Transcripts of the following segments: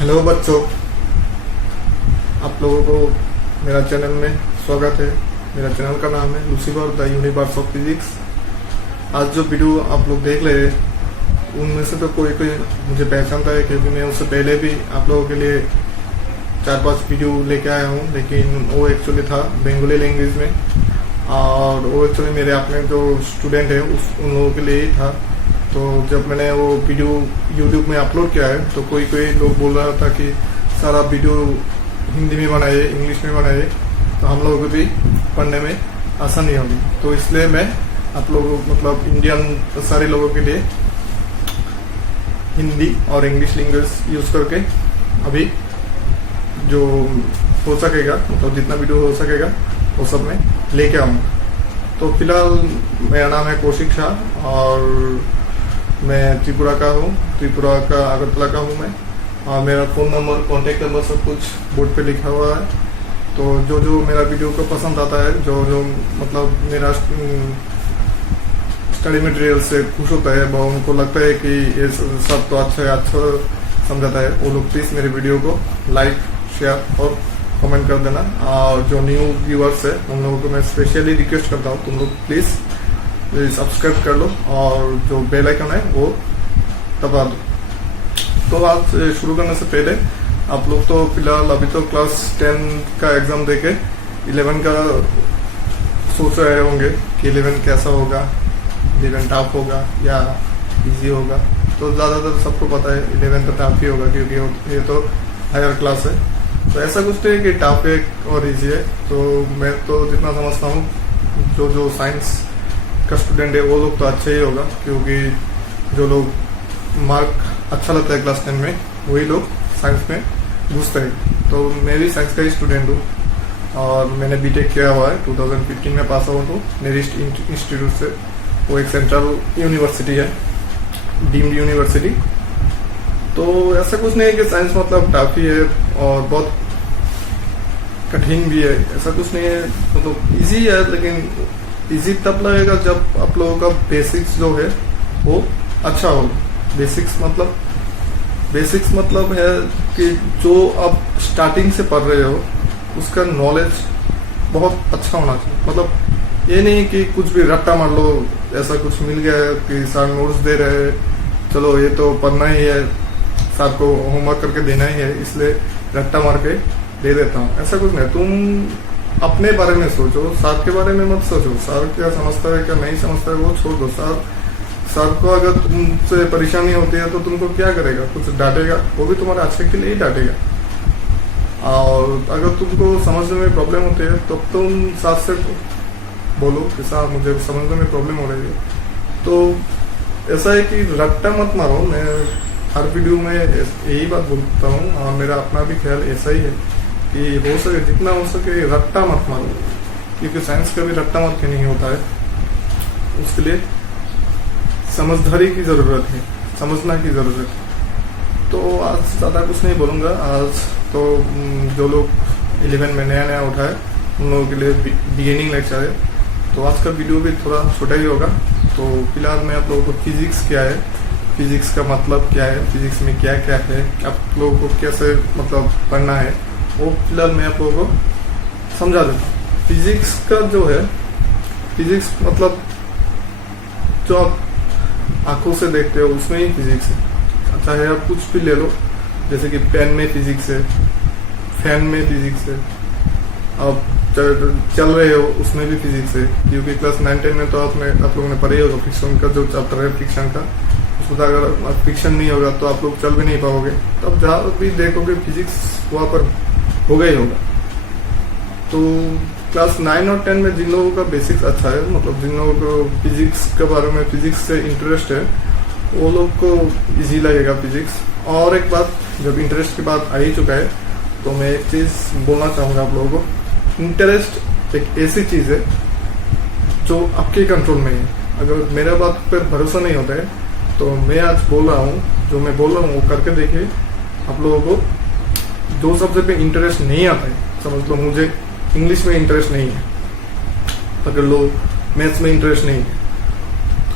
Hello बच्चों, आप लोगों को मेरा चैनल में स्वागत है। मेरा चैनल का नाम है Lucifer the universe of physics. आज जो वीडियो आप लोग देख रहे हैं उनमें से तो कोई कोई मुझे पहचानता है, क्योंकि मैं उससे पहले भी आप लोगों के लिए 4-5 वीडियो लेके आया हूँ, लेकिन वो एक्चुअली था बंगाली लैंग्वेज में, और वो एक्चुअली मेरे अपने जो स्टूडेंट है उन लोगों के लिए ही था। तो जब मैंने वो वीडियो यूट्यूब में अपलोड किया है तो कोई कोई लोग बोल रहा था कि सर आप वीडियो हिंदी में बनाइए, इंग्लिश में बनाइए, तो हम लोगों को भी पढ़ने में आसानी होगी। तो इसलिए मैं आप लोगों मतलब इंडियन सारे लोगों के लिए हिंदी और इंग्लिश लैंग्वेज यूज़ करके अभी जो हो सकेगा, मतलब जितना वीडियो हो सकेगा वो सब मैं लेके आऊँगा। तो फिलहाल मेरा नाम है कौशिक शाह और मैं त्रिपुरा का हूँ, त्रिपुरा का अगरतला का हूँ मैं, और मेरा फ़ोन नंबर, कॉन्टेक्ट नंबर सब कुछ बोर्ड पे लिखा हुआ है। तो जो जो मेरा वीडियो को पसंद आता है, जो जो मतलब मेरा स्टडी मटेरियल से खुश होता है, वो उनको लगता है कि ये सब तो अच्छा समझाता है, वो लोग प्लीज़ मेरे वीडियो को लाइक, शेयर और कमेंट कर देना। और जो न्यू व्यूअर्स है उन लोगों को मैं स्पेशली रिक्वेस्ट करता हूँ, तुम लोग प्लीज़ सब्सक्राइब कर लो और जो बेल आइकन है वो दबा दो। तो आज शुरू करने से पहले आप लोग तो फिलहाल अभी तो क्लास 10 का एग्ज़ाम देके 11 का सोच रहे होंगे कि 11 कैसा होगा, 11 टफ होगा या इजी होगा। तो ज़्यादातर सबको पता है 11 तो टफ ही होगा, क्योंकि ये तो हायर क्लास है। तो ऐसा कुछ नहीं कि टफ है और इजी है। तो मैं तो जितना समझता हूँ जो साइंस का स्टूडेंट है वो लोग तो अच्छा ही होगा, क्योंकि जो लोग मार्क अच्छा लगता है क्लास 10 में वही लोग साइंस में घुसते हैं। तो मैं भी साइंस का ही स्टूडेंट हूँ और मैंने बीटेक किया हुआ है, 2015 में पास आउट हूँ नेरिस्ट इंस्टीट्यूट से। वो एक सेंट्रल यूनिवर्सिटी है, डीम्ड यूनिवर्सिटी। तो ऐसा कुछ नहीं है कि साइंस मतलब टफ ही है और बहुत कठिन भी है, ऐसा कुछ नहीं है। मतलब इजी है, लेकिन इजी तब लगेगा जब आप लोगों का बेसिक्स जो है वो अच्छा हो। बेसिक्स मतलब है कि जो आप स्टार्टिंग से पढ़ रहे हो उसका नॉलेज बहुत अच्छा होना चाहिए। मतलब ये नहीं कि कुछ भी रट्टा मार लो, ऐसा कुछ मिल गया है कि सर नोट्स दे रहे हैं, चलो ये तो पढ़ना ही है, सर को होमवर्क करके देना ही है, इसलिए रट्टा मार के दे देता हूँ। ऐसा कुछ नहीं। तुम अपने बारे में सोचो, सर के बारे में मत सोचो। सर क्या समझता है क्या नहीं समझता है वो छोड़ दो। सर को अगर तुमसे परेशानी होती है तो तुमको क्या करेगा, कुछ डांटेगा, वो भी तुम्हारे अच्छे के लिए ही डांटेगा। और अगर तुमको समझने में प्रॉब्लम होती है तो तुम सर से बोलो कि सर मुझे समझने में प्रॉब्लम हो रही है। तो ऐसा है कि रट्टा मत मारो। मैं हर वीडियो में यही बात बोलता हूँ और मेरा अपना भी ख्याल ऐसा ही है कि हो सके जितना हो सके रट्टा मत मारो, क्योंकि साइंस का भी रट्टा मार के नहीं होता है। उसके लिए समझदारी की ज़रूरत है, समझना की ज़रूरत है। तो आज ज़्यादा कुछ नहीं बोलूँगा। आज तो जो लोग 11 में नया उठा है उन लोगों के लिए बिगिनिंग लेक्चर है। तो आज का वीडियो भी थोड़ा छोटा ही होगा। तो फिलहाल मैं आप लोगों को फिजिक्स क्या है, फिजिक्स का मतलब क्या है, फिजिक्स में क्या क्या है, आप लोगों को कैसे मतलब पढ़ना है, वो फिलहाल मैं आप लोगों को समझा देता हूँ। फिजिक्स का जो है, फिजिक्स मतलब जो आप आंखों से देखते हो उसमें ही फिजिक्स है। चाहे आप कुछ भी ले लो, जैसे कि पेन में फिजिक्स है, फैन में फिजिक्स है, आप चल रहे हो उसमें भी फिजिक्स है। क्योंकि क्लास 9-10 में तो आप लोगों ने पढ़े होगा फ्रिक्शन का जो चैप्टर है फ्रिक्शन का, उसमें अगर फ्रिक्शन नहीं होगा तो आप लोग चल भी नहीं पाओगे। तब जहाँ भी देखोगे फिजिक्स वहाँ पर होगा ही होगा। तो क्लास 9 और 10 में जिन लोगों का बेसिक्स अच्छा है, मतलब जिन लोगों को फिजिक्स के बारे में, फिजिक्स से इंटरेस्ट है, वो लोग को इजी लगेगा फिजिक्स। और एक बात, जब इंटरेस्ट की बात आ ही चुका है तो मैं एक चीज़ बोलना चाहूँगा आप लोगों को। इंटरेस्ट एक ऐसी चीज़ है जो आपके कंट्रोल में है। अगर मेरा बात पर भरोसा नहीं होता है तो मैं आज बोल रहा हूँ, जो मैं बोल रहा हूँ वो करके देखिए। आप लोगों को जो सब्जेक्ट में इंटरेस्ट नहीं आता है, समझ लो मुझे इंग्लिश में इंटरेस्ट नहीं है, अगर लो मैथ्स में इंटरेस्ट नहीं है,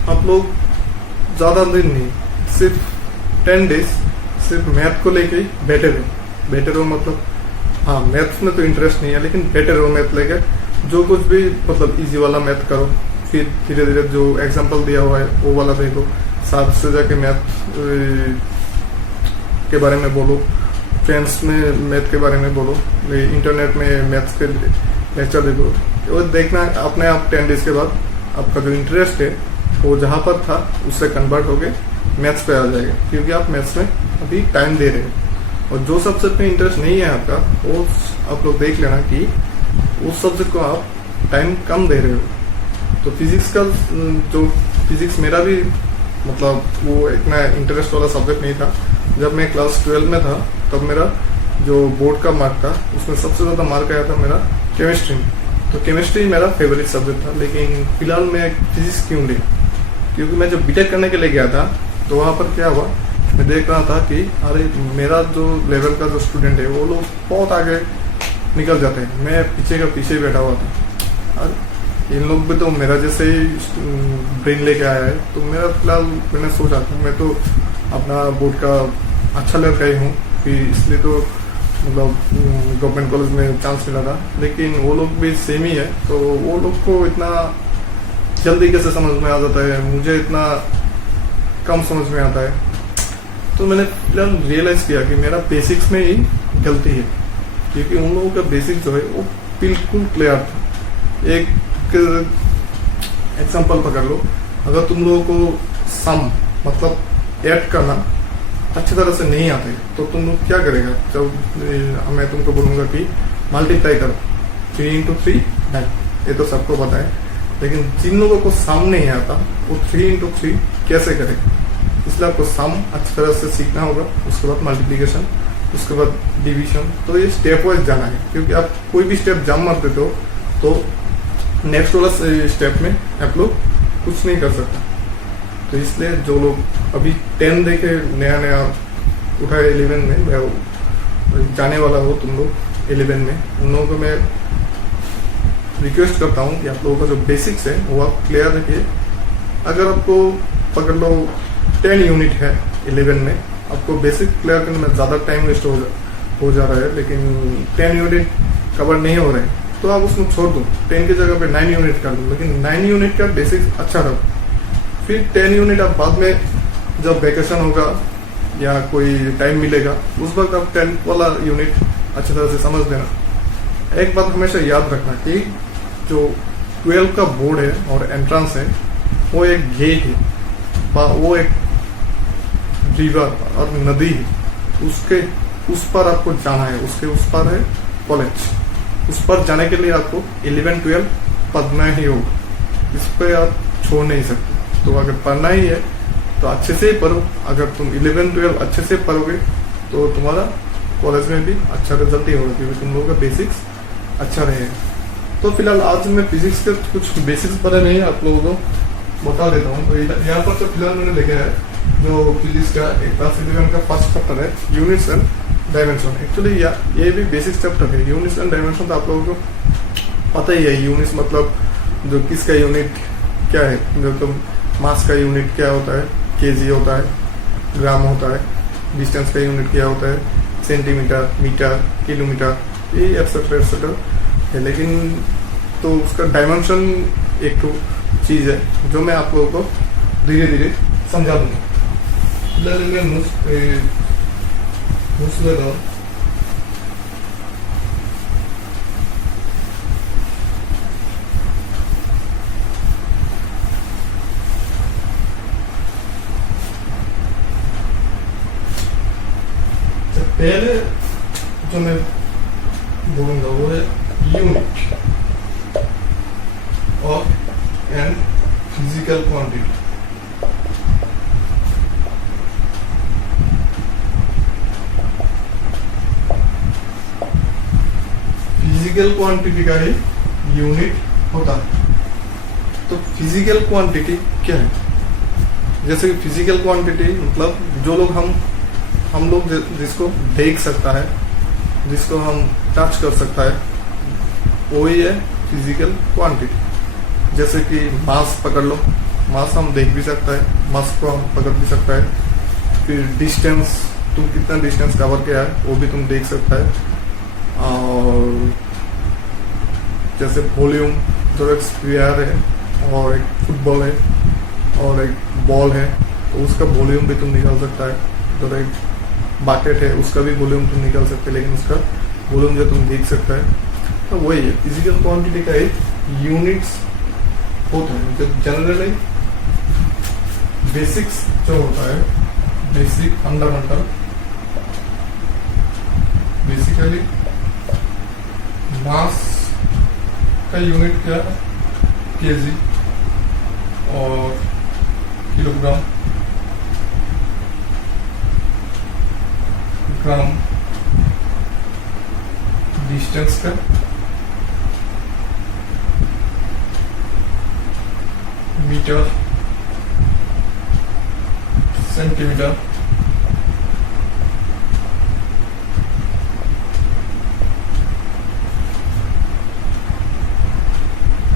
आप लोग ज़्यादा दिन नहीं, सिर्फ 10 डेज सिर्फ मैथ को लेके ही बैठे रहो मतलब हाँ मैथ्स में तो इंटरेस्ट नहीं है लेकिन बैठे रहो मैथ लेके, जो कुछ भी मतलब इजी वाला मैथ करो, फिर धीरे धीरे जो एग्जाम्पल दिया हुआ है वो वाला देखो, साथ से जाके मैथ के बारे में बोलो, फ्रेंड्स में मैथ के बारे में बोलो, इंटरनेट में मैथ्स के लेक्चर देखो। वो देखना अपने आप 10 डेज के बाद आपका जो इंटरेस्ट है वो जहाँ पर था उससे कन्वर्ट होके मैथ्स पे आ जाएगा, क्योंकि आप मैथ्स में अभी टाइम दे रहे हो। और जो सब्जेक्ट में इंटरेस्ट नहीं है आपका वो आप लोग देख लेना कि उस सब्जेक्ट को आप टाइम कम दे रहे हो। तो फिजिक्स का जो फिजिक्स मेरा भी मतलब वो इतना इंटरेस्ट वाला सब्जेक्ट नहीं था। जब मैं क्लास 12 में था तब मेरा जो बोर्ड का मार्क था उसमें सबसे ज़्यादा मार्क आया था मेरा केमिस्ट्री में। तो केमिस्ट्री मेरा फेवरेट सब्जेक्ट था, लेकिन फिलहाल मैं फिजिक्स क्यों ली, क्योंकि मैं जब बीटेक करने के लिए गया था तो वहाँ पर क्या हुआ, मैं देख रहा था कि अरे मेरा जो लेवल का जो स्टूडेंट है वो लोग बहुत आगे निकल जाते हैं, मैं पीछे का पीछे बैठा हुआ था। और इन लोग भी तो मेरा जैसे ही ब्रेन लेके आया है, तो मेरा फिलहाल मैंने सोचा था मैं तो अपना बोर्ड का अच्छा लेवल का ही हूँ, फिर इसलिए तो मतलब गवर्नमेंट कॉलेज में चांस मिला था। लेकिन वो लोग भी सेम ही है, तो वो लोग को इतना जल्दी कैसे समझ में आ जाता है, मुझे इतना कम समझ में आता है। तो मैंने फिलहाल रियलाइज किया कि मेरा बेसिक्स में ही गलती है, क्योंकि उन लोगों का बेसिक जो है वो बिल्कुल क्लियर था। एक एग्जांपल पकड़ लो, अगर तुम लोगों को सम मतलब ऐड करना अच्छी तरह से नहीं आते तो तुम लोग क्या करेगा, जब मैं तुमको बोलूंगा कि मल्टीप्लाई करो 3 into 3 9, ये तो सबको पता है। लेकिन जिन लोगों को सम नहीं आता वो 3 into 3 कैसे करेगा, इसलिए आपको सम अच्छी तरह से सीखना होगा, उसके बाद मल्टीप्लिकेशन, उसके बाद डिवीजन। तो ये स्टेप वाइज जाना है, क्योंकि आप कोई भी स्टेप जम मार देते हो तो नेक्स्ट वाला स्टेप में आप लोग कुछ नहीं कर सकते। तो इसलिए जो लोग अभी 10 देखे नया उठा है 11 में जाने वाला हो तुम लोग 11 में, उन लोगों को मैं रिक्वेस्ट करता हूँ कि आप लोगों का जो बेसिक्स है वो आप क्लियर रखिए। अगर आपको पकड़ लो 10 यूनिट है 11 में, आपको बेसिक क्लियर करने में ज़्यादा टाइम वेस्ट हो जा रहा है, लेकिन 10 यूनिट कवर नहीं हो रहे हैं तो आप उसमें छोड़ दो, 10 की जगह पे 9 यूनिट कर दो, लेकिन 9 यूनिट का बेसिक अच्छा रहो। फिर 10 यूनिट आप बाद में जब वैकेशन होगा या कोई टाइम मिलेगा उस वक्त आप 10 वाला यूनिट अच्छी तरह से समझ देना। एक बात हमेशा याद रखना कि जो 12 का बोर्ड है और एंट्रेंस है वो एक गेट है, वो एक रिवर और नदी है, उसके उस पर आपको जाना है, उसके उस पर है कॉलेज। उस पर जाने के लिए आपको 11-12 पढ़ना ही होगा, इस पर आप छोड़ नहीं सकते। तो अगर पढ़ना ही है तो अच्छे से ही पढ़ो। अगर तुम 11-12 अच्छे से पढ़ोगे तो तुम्हारा कॉलेज में भी अच्छा रिजल्ट ही होगा, क्योंकि तुम लोगों का बेसिक्स अच्छा रहेगा। तो फिलहाल आज मैं फिजिक्स के कुछ बेसिक्स पढ़े नहीं आप लोगों को बता देता हूँ। तो यहाँ पर तो फिलहाल मैंने लिखा है जो फिजिक्स का एक क्लास 11 का फर्स्ट चैप्टर है यूनिट्स एंड डायमेंशन। एक्चुअली ये भी बेसिक चैप्टर है। यूनिट्स एंड डायमेंशन तो आप लोगों को पता ही है। यूनिट्स मतलब जो किसका यूनिट क्या है, जो तुम मास का यूनिट क्या होता है, केजी होता है, ग्राम होता है, डिस्टेंस का यूनिट क्या होता है, सेंटीमीटर, मीटर, किलोमीटर, ये एक्सेट्रा एक्सेट्रा है। लेकिन तो उसका डायमेंशन एक तो चीज़ है जो मैं आप लोगों को धीरे धीरे समझा दूंगा। मैं घूस ले रहा हूँ। पहले जो मैं बोलूंगा वो है यूनिट और and physical quantity. Physical quantity का ही यूनिट होता है। तो फिजिकल क्वांटिटी क्या है? जैसे कि फिजिकल क्वांटिटी मतलब जो लोग हम लोग जिसको देख सकता है, जिसको हम टच कर सकता है, वही है फिजिकल क्वांटिटी। जैसे कि मास पकड़ लो, मास हम देख भी सकता है, मास को हम पकड़ भी सकता है। फिर डिस्टेंस तुम कितना डिस्टेंस कवर किया है वो भी तुम देख सकता है। और जैसे वॉल्यूम, जो एक स्क्वायर है और एक फुटबॉल है और एक बॉल है, तो उसका वॉल्यूम भी तुम निकाल सकता है। जो एक बाकेट है उसका भी वॉल्यूम तुम निकाल सकते हैं, लेकिन उसका वॉल्यूम जो तुम देख सकता है, तो वही है। फिजिकल क्वांटिटी का एक यूनिट्स होते हैं जो जनरली बेसिक्स जो होता है, बेसिक फंडामेंटल, बेसिकली मास का यूनिट क्या है, केजी और किलोग्राम, ग्राम, डिस्टेंस का मीटर, सेंटीमीटर,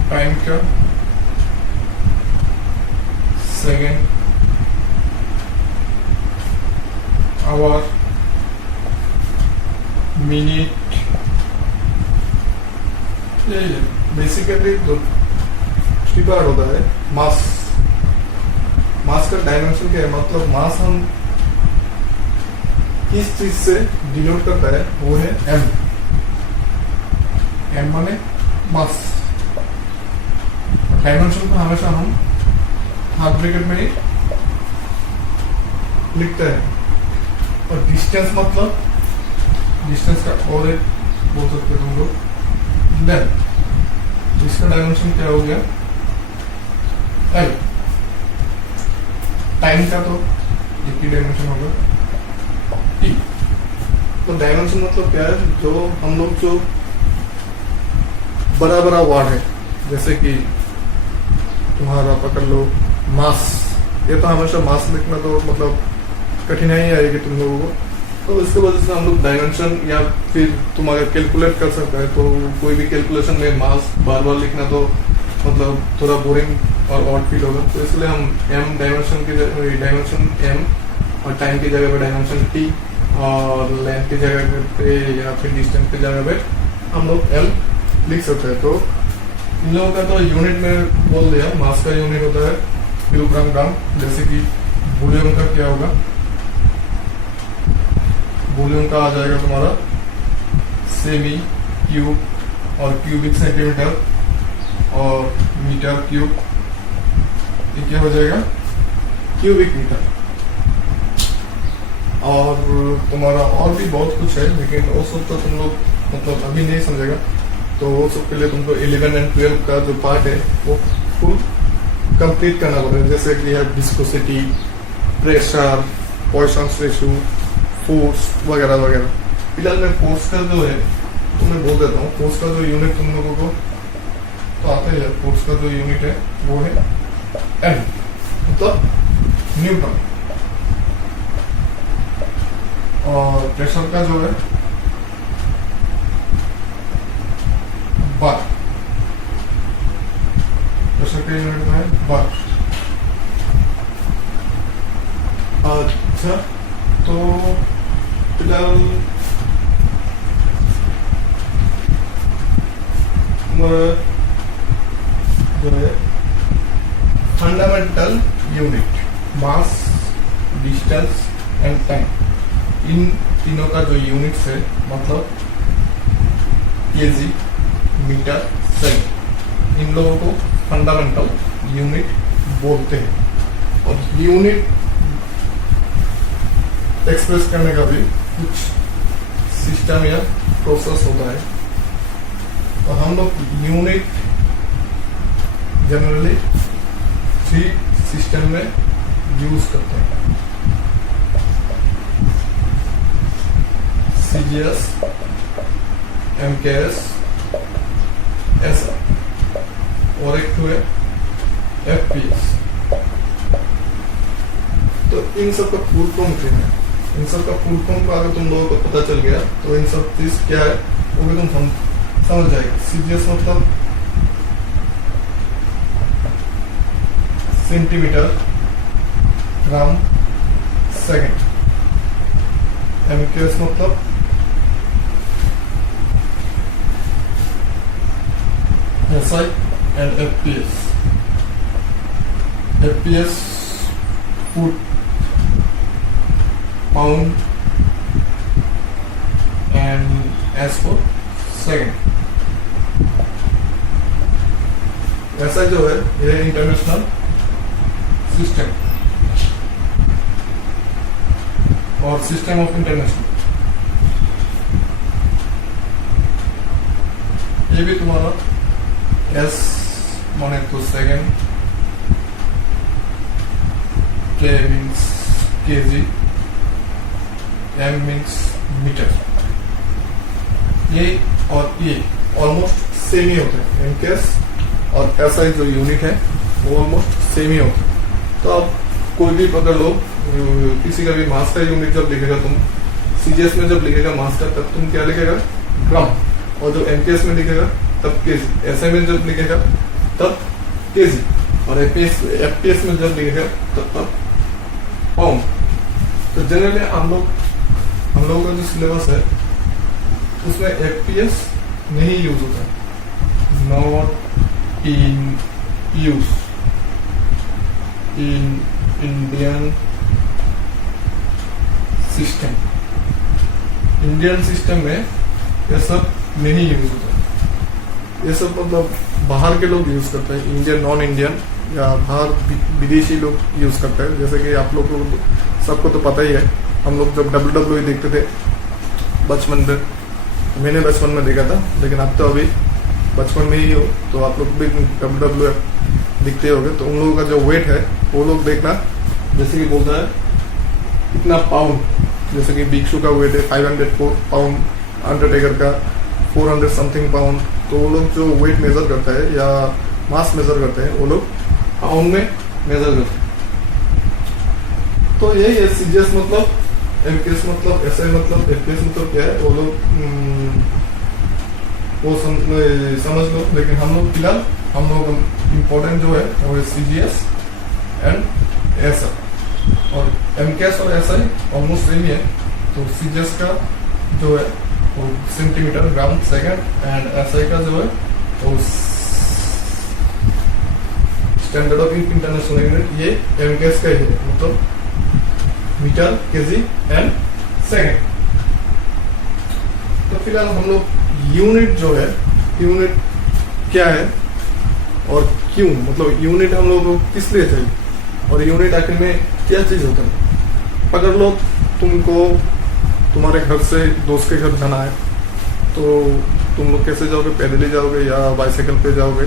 टाइम का सेकेंड, आवर, मिनट, ये बेसिकली दो पार्ट होता है। मास, मास का डायमेंशन क्या है, मतलब मास हम किस चीज से डिनोट करता है, वो है एम। एम माने मास। डायमेंशन को हमेशा हम हाफ ब्रैकेट में ही लिखते हैं। और डिस्टेंस मतलब, डिस्टेंस का और एक बोल सकते हैं तुम लोग लेंथ। इसका डायमेंशन क्या हो गया, एल। टाइम का तो एक ही डायमेंशन होगा, टी। तो डायमेंशन मतलब क्या है, जो हम लोग जो बड़ा बड़ा वर्ड है, जैसे कि तुम्हारा पकड़ लो मास, ये तो हमेशा मास लिखना तो मतलब कठिनाई आएगी तुम लोगों को। तो इसके वजह से हम लोग डायमेंशन, या फिर तुम अगर कैलकुलेट कर सकता है तो कोई भी कैलकुलेशन में मास बार बार लिखना तो मतलब थोड़ा बोरिंग और ऑड फील होगा। तो इसलिए हम एम डायमेंशन की डायमेंशन एम, और टाइम की जगह पे डायमेंशन टी, और लेंथ की जगह पे या फिर डिस्टेंस की जगह पे हम लोग एल लिख सकते हैं। तो इन लोगों का तो यूनिट में बोल दिया, मास का यूनिट होता है किलोग्राम, ग्राम। जैसे कि वॉल्यूम का क्या होगा, वॉल्यूम का आ जाएगा तुम्हारा सेमी, क्यूब और क्यूबिक सेंटीमीटर और मीटर क्यूब, ये क्या हो जाएगा, क्यूबिक मीटर। और तुम्हारा और भी बहुत कुछ है, लेकिन वो सब तो तुम लोग मतलब अभी नहीं समझेगा। तो वो सब के लिए तुमको 11 और 12 का जो पार्ट है वो फुल कंप्लीट करना पड़ेगा। जैसे कि है विस्कोसिटी, प्रेशर, पॉइसन्स रेशियो, फोर्स वगैरह वगैरह। फिलहाल मैं फोर्स का जो है तो मैं बोल देता हूँ। फोर्स का जो यूनिट तुम लोगों को तो आता ही है, फोर्स का जो यूनिट है वो है एन, मतलब न्यूटन। और प्रेशर का जो है बार, प्रेशर का यूनिट में है बार। अच्छा, तो फिलहाल जो है fundamental unit, mass, distance and time, इन तीनों का जो यूनिट्स है मतलब केजी, मीटर, सेकंड, इन लोगों को फंडामेंटल यूनिट बोलते हैं। और यूनिट एक्सप्रेस करने का भी कुछ सिस्टम या प्रोसेस होता है। तो हम लोग यूनिट जनरली 3 सिस्टम में यूज करते हैं, CGS, MKS, SI, और एक है FPS। तो इन सब का फुल फॉर्म क्या है, इन सब का फुल फॉर्म का अगर तुम लोगों को पता चल गया तो इन सब चीज क्या है वो भी तुम समझ जाएगा। CGS मतलब सेंटीमीटर, ग्राम, सेकंड। MKS मतलब SI and FPS. FPS foot, pound and S for second. ऐसा जो है ये इंटरनेशनल सिस्टम और सिस्टम ऑफ इंटरनेशनल, ये भी तुम्हारा S माने तो सेकेंड, K means kg, M means metre. ये और ये ऑलमोस्ट सेम ही होते हैं। MKS और SI जो यूनिट है वो ऑलमोस्ट सेम ही होता है। तो अब कोई भी पकड़ लो, किसी का भी मास का यूनिट जब लिखेगा तुम, CGS में जब लिखेगा मास का तब तुम क्या लिखेगा, ग्राम, और जो MKS में लिखेगा तब kg, SI में जब लिखेगा तब kg, और FPS में जब लिखेगा तब पाउंड। तो जनरली हम लोगों का जो सिलेबस है उसमें FPS नहीं यूज होता है, not in use in Indian system. Indian system में ये सब नहीं यूज होता। ये सब मतलब बाहर के लोग यूज करते हैं, इंडियन नॉन इंडियन या बाहर विदेशी लोग यूज करते हैं। जैसे कि आप लोग को सबको तो पता ही है, हम लोग जब WWE देखते थे बचपन में, मैंने बचपन में देखा था, लेकिन अब तो अभी बचपन में ही हो तो आप लोग भी WWE दिखते होंगे। तो उन लोगों का जो वेट है वो लोग देखना, जैसे कि बोलता है इतना पाउंड, जैसे कि बिग शू का वेट है 504 पाउंड, अंडरटेकर का 400 समथिंग पाउंड। तो वो लोग जो वेट मेजर करता है या मास मेजर करते हैं वो लोग पाउंड में मेजर करते हैं। तो यही है CGS मतलब, MKS मतलब, SI मतलब, FPS मतलब क्या है वो लोग वो समझ लो। लेकिन हम लोग फिलहाल हम लोग इम्पोर्टेंट जो है वो है CGS एंड SI, और MKS और SI ऑलमोस्ट सेम ही है। तो CGS का जो है वो centimetre, gram, second, and SI का जो है वो स्टैंडर्ड ऑफ इंटरनेशनल यूनिट, ये MKS का ही है, मतलब मीटर, केजी एंड सेकंड। तो फिलहाल हम लोग यूनिट जो है, यूनिट क्या है और क्यों, मतलब यूनिट हम लोगों को किस लिए चाहिए और यूनिट आखिर में क्या चीज होता है। अगर लोग तुमको तुम्हारे घर से दोस्त के घर जाना है तो तुम लोग कैसे जाओगे, पैदल ही जाओगे या बाइसाइकिल पे जाओगे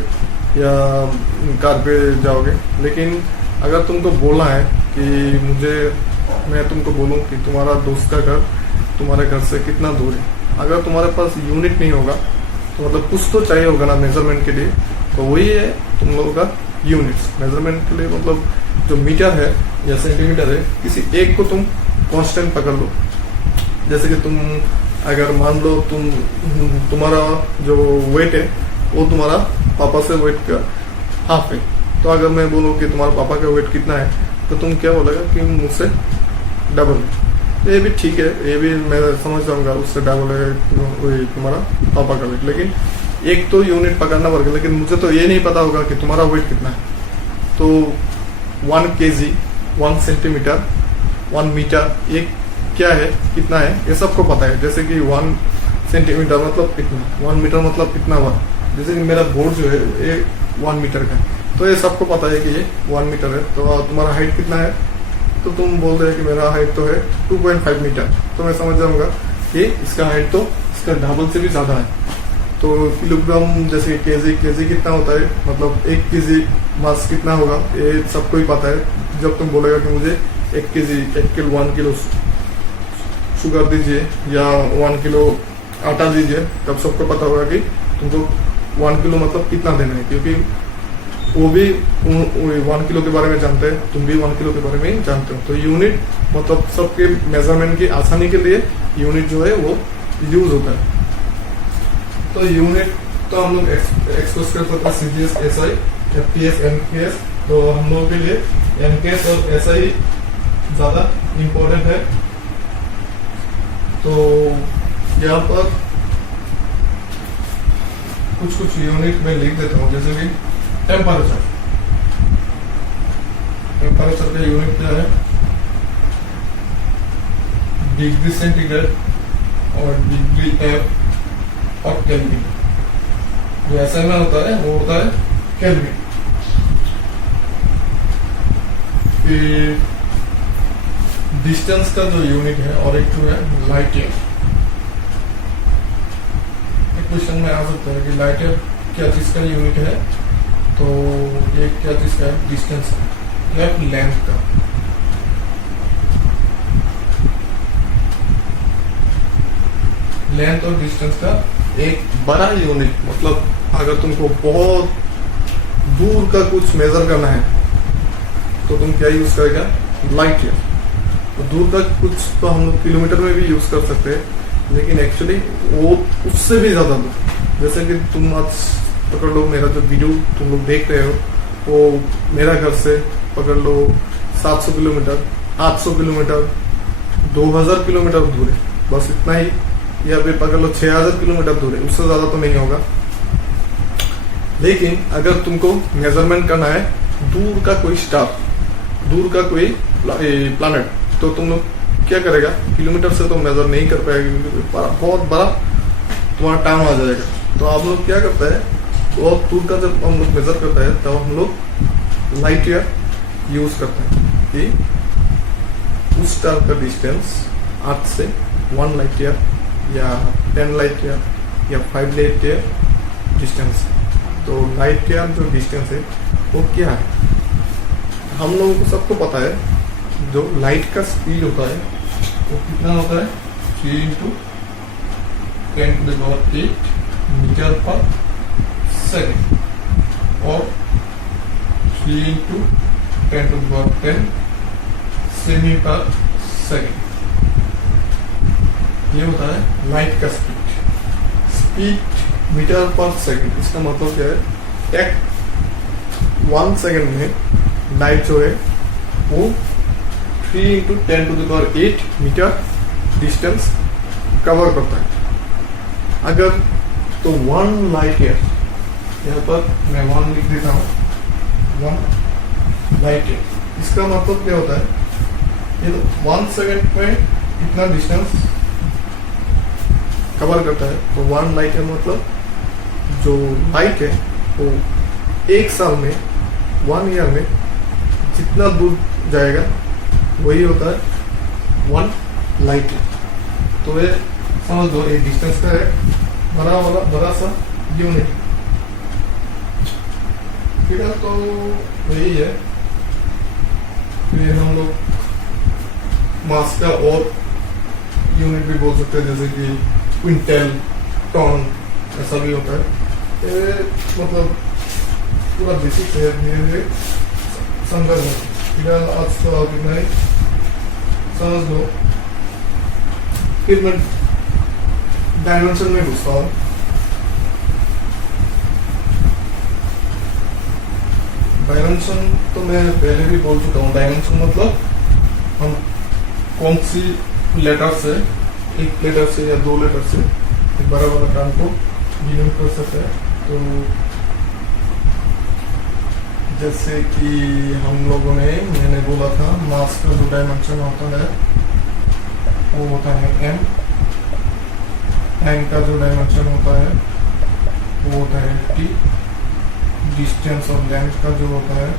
या कार पे जाओगे। लेकिन अगर तुमको बोलना है कि मैं तुमको बोलूं कि तुम्हारा दोस्त का घर तुम्हारे घर से कितना दूर है, अगर तुम्हारे पास यूनिट नहीं होगा तो मतलब कुछ तो चाहिए होगा ना मेजरमेंट के लिए। तो वही है तुम लोगों का यूनिट्स मेजरमेंट के लिए, मतलब जो मीटर है या सेंटीमीटर है, किसी एक को तुम कांस्टेंट पकड़ लो। जैसे कि तुम अगर मान लो तुम्हारा जो वेट है वो तुम्हारा पापा से वेट का हाफ है, तो अगर मैं बोलूँ कि तुम्हारा पापा का वेट कितना है तो तुम क्या बोलेगा कि मुझसे डबल है। ये भी ठीक है, ये भी मैं समझ जाऊंगा, उससे डबल है तुम्हारा पापा का वेट। लेकिन एक तो यूनिट पकड़ना पड़ेगा, लेकिन मुझे तो ये नहीं पता होगा कि तुम्हारा वेट कितना है। तो 1 kg, 1 सेंटीमीटर, 1 मीटर, ये क्या है, कितना है, ये सबको पता है। जैसे कि 1 सेंटीमीटर मतलब इतना, 1 मीटर मतलब इतना हुआ। जैसे कि मेरा बोर्ड जो है ये 1 मीटर का है, तो ये सबको पता है कि ये 1 मीटर है। तो तुम्हारा हाइट कितना है, तो तुम बोल रहे हैं कि मेरा हाइट तो है 2.5 मीटर, तो मैं समझ जाऊंगा कि इसका हाइट तो इसका डबल से भी ज़्यादा है। तो किलोग्राम, जैसे केजी कितना होता है, मतलब 1 kg मास कितना होगा, ये सबको ही पता है। जब तुम बोलेगा कि मुझे 1 kg, 1 किलो शुगर दीजिए या 1 किलो आटा दीजिए, तब सबको पता होगा कि तुमको 1 किलो मतलब कितना देना है, क्योंकि वो भी 1 किलो के बारे में जानते हैं, तुम भी 1 किलो के बारे में जानते हो। तो यूनिट मतलब सबके मेजरमेंट की आसानी के लिए यूनिट जो है वो यूज होता है। तो यूनिट तो हम लोग एक्सप्रेस कर सकते हैं CGS, SI, FPS, MKS। तो हम लोगों के लिए MKS और SI ज़्यादा इम्पोर्टेंट है। तो यहाँ पर कुछ कुछ यूनिट में लिख देता हूँ, जैसे कि टेम्परेचर। टेम्परेचर का यूनिट क्या है? डिग्री सेंटीग्रेड और डिग्री एफ और केल्विन। जो ऐसा में होता है वो होता है केल्विन। फिर डिस्टेंस का जो यूनिट है और एक जो है लाइट ईयर। एक क्वेश्चन में आ सकता है कि लाइट ईयर क्या चीज का यूनिट है, तो ये क्या चीज का है? डिस्टेंस या लेंथ का। लेंथ और डिस्टेंस का एक बड़ा यूनिट, मतलब अगर तुमको बहुत दूर का कुछ मेजर करना है तो तुम क्या यूज करेगा? Light year. तो दूर का कुछ तो हम लोग किलोमीटर में भी यूज कर सकते हैं, लेकिन एक्चुअली वो उससे भी ज्यादा दूर। जैसे कि तुम आज पकड़ लो, मेरा जो वीडियो तुम लोग देख रहे हो वो मेरा घर से पकड़ लो 700 किलोमीटर, 800 किलोमीटर, 2000 किलोमीटर दूर है, बस इतना ही। या फिर पकड़ लो 6000 किलोमीटर दूर है, उससे ज्यादा तो नहीं होगा। लेकिन अगर तुमको मेजरमेंट करना है दूर का कोई स्टार, दूर का कोई प्लैनेट, तो तुम लोग क्या करेगा? किलोमीटर से तो मेजर नहीं कर पाएगा, क्योंकि बहुत बड़ा तुम्हारा टाइम आ जाएगा। तो आप लोग क्या करता है, बहुत दूर का जब हम लोग मेजर करता है तब हम लोग लाइट ईयर यूज करते हैं कि उस स्टार का डिस्टेंस अर्थ से 1 लाइट ईयर या 10 लाइट ईयर या 5 लाइट ईयर डिस्टेंस। तो लाइट ईयर जो डिस्टेंस है वो क्या है? हम लोगों को सबको पता है जो लाइट का स्पीड होता है वो कितना होता है? 3 × 10⁸ मीटर पर सेकेंड और 3 × 10⁻10 सेमी पर सेकेंड। ये होता है लाइट का स्पीड। स्पीड मीटर पर सेकेंड, इसका मतलब क्या है? एक 1 सेकेंड में लाइट जो है वो 3 × 10⁸ मीटर डिस्टेंस कवर करता है। अगर तो 1 लाइट ईयर, यहाँ पर मैं 1 लिख देता हूँ, 1 लाइट ईयर, इसका मतलब क्या होता है? ये तो 1 सेकेंड में इतना डिस्टेंस कवर करता है। तो 1 लाइट ईयर मतलब जो लाइट है वो एक साल में, 1 ईयर में जितना दूर जाएगा वही होता है 1 लाइट ईयर। तो ये समझ लो, ये डिस्टेंस का है बड़ा सा यूनिट। फिर तो यही है। फिर हम लोग मास का और यूनिट भी बोल सकते हैं, जैसे कि क्विंटल, टन, ऐसा भी होता है। ये मतलब पूरा बेसिक है, धीरे धीरे समझ लो। फिलहाल आज तो आप इतना ही समझ लो। फिर मैं डायमेंशन में घुसता हूँ। डायमेंशन तो मैं पहले भी बोल चुका हूँ। डायमेंशन मतलब हम कौन सी लेटर से, एक लेटर से या 2 लेटर से एक बड़ा वाला काम को डिनोट कर सकते हैं। तो जैसे कि हम लोगों ने, मैंने बोला था मास का जो डायमेंशन होता है वो होता है m, टाइम का जो डायमेंशन होता है वो होता है t, डिस्टेंस और लेंथ का जो होता है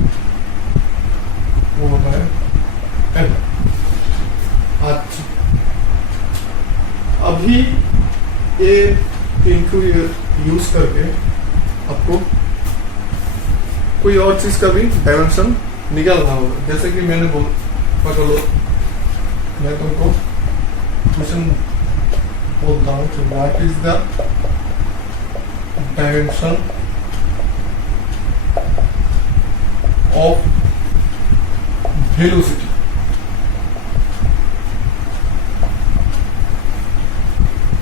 वो होता है l। अच्छा, अभी ये इनको यूज करके आपको कोई और चीज का भी डायमेंशन निकालना होगा। जैसे कि मैंने पकड़ लो, मैं तुमको क्वेश्चन बोलता हूँ कि what is the dimension of velocity.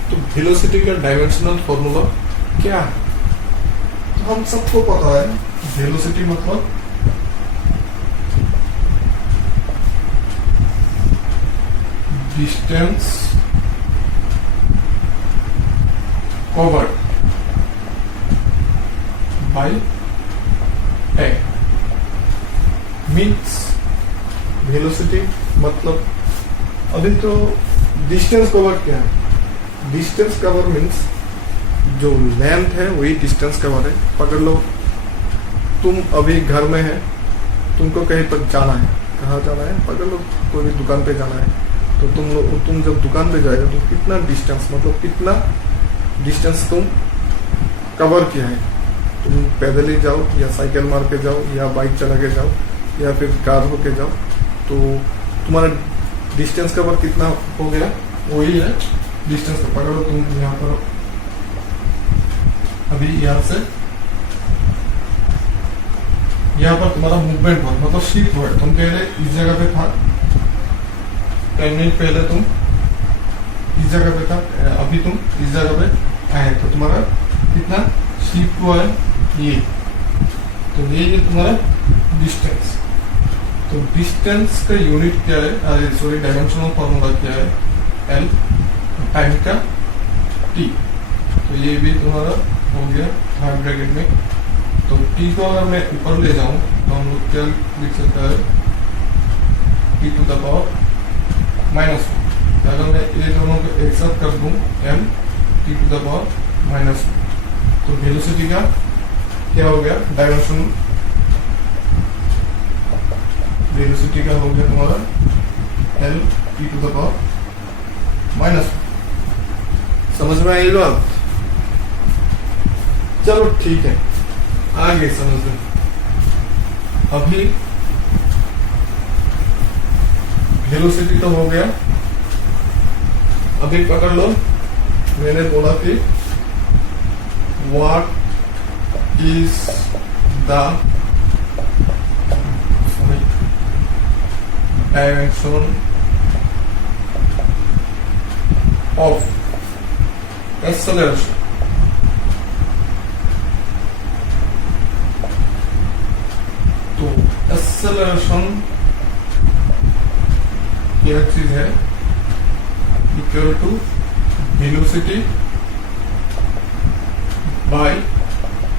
तो वेलोसिटी का डायमेंशनल फॉर्मूला क्या है? तो हम सबको पता है वेलोसिटी मतलब distance covered by tank means velocity मतलब अभी तो डिस्टेंस कवर क्या है? डिस्टेंस कवर मीन्स जो लेंथ है वही डिस्टेंस कवर है। पकड़ लो तुम अभी घर में है, तुमको कहीं पर जाना है, कहाँ जाना है? पकड़ लो कोई भी दुकान पे जाना है, तो तुम जब दुकान पे जाएगा तो कितना डिस्टेंस मतलब कितना डिस्टेंस तुम कवर किया है? तुम पैदल ही जाओ या साइकिल मार के जाओ या बाइक चला के जाओ या फिर कार होके जाओ, तो तुम्हारा डिस्टेंस कवर कितना हो गया? वही है डिस्टेंस। पकड़ लो तुम यहाँ पर अभी यहाँ से यहाँ पर तुम्हारा मूवमेंट हुआ मतलब शिफ्ट हुआ। तुम पहले इस जगह पे था, 10 मिनट पहले तुम इस जगह पे था, अभी तुम इस जगह पे आए, तो तुम्हारा कितना शिफ्ट हुआ है ये। तो ये तुम्हारा डिस्टेंस। तो डिस्टेंस का यूनिट क्या है? सॉरी डायमेंशनल फॉर्मूला क्या है? एल, टाइम का टी। तो ये भी तुम्हारा हो गया थर्ड ब्रैकेट में। तो टी को अगर मैं ऊपर ले जाऊं तो हम लोग क्या लिख सकता है? T to the power -1। अगर मैं ये दोनों को एक साथ कर दूं M T to the power -1, तो वेलोसिटी का क्या हो गया? डायमेंशन वेलोसिटी का हो गया तुम्हारा L T to the power -1। समझ में आई बात? चलो ठीक है, आगे समझ में। अभी वेलोसिटी तो हो गया। अभी पकड़ लो, मैंने बोला कि what is the dimension of acceleration. तो एक्सेलरेशन क्या चीज है? Equal to velocity by